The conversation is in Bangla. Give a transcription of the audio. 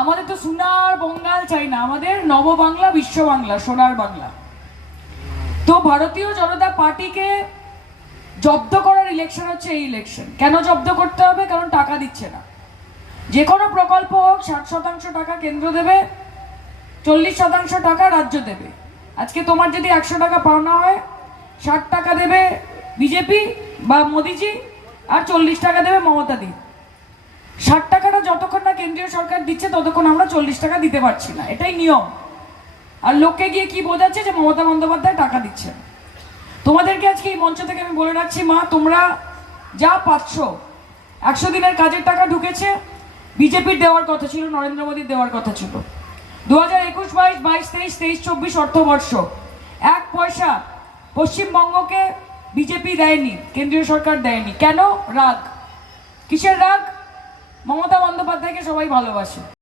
আমাদের তো সোনার বঙ্গাল চাই না, আমাদের নব বাংলা, বিশ্ব বাংলা, সোনার বাংলা। তো ভারতীয় জনতা পার্টিকে জব্দ করার ইলেকশন হচ্ছে এই ইলেকশন। কেন জব্দ করতে হবে? কারণ টাকা দিচ্ছে না। যে কোনো প্রকল্প হোক 60% টাকা কেন্দ্র দেবে, 40% টাকা রাজ্য দেবে। আজকে তোমার যদি 100 টাকা পাওনা হয়, 60 টাকা দেবে বিজেপি বা মোদিজি, আর 40 টাকা দেবে মমতা দি। 60 টাকাটা যতক্ষণ না কেন্দ্রীয় সরকার দিচ্ছে ততক্ষণ আমরা 40 টাকা দিতে পারছি না, এটাই নিয়ম। আর লোককে গিয়ে কি বোঝাচ্ছে যে মমতা বন্দ্যোপাধ্যায় টাকা দিচ্ছে। তোমাদেরকে আজকে এই মঞ্চ থেকে আমি বলে রাখছি, মা, তোমরা যা পাচ্ছ, 100 দিনের কাজের টাকা ঢুকেছে, বিজেপির দেওয়ার কথা ছিল, নরেন্দ্র মোদীর দেওয়ার কথা ছিল। 2021-22, 22-23, 23-24 অর্থবর্ষ 1 পয়সা পশ্চিমবঙ্গকে বিজেপি দেয়নি, কেন্দ্রীয় সরকার দেয়নি। কেন? রাগ। কিসের রাগ? মমতা বন্দ্যোপাধ্যায়কে সবাই ভালোবাসে।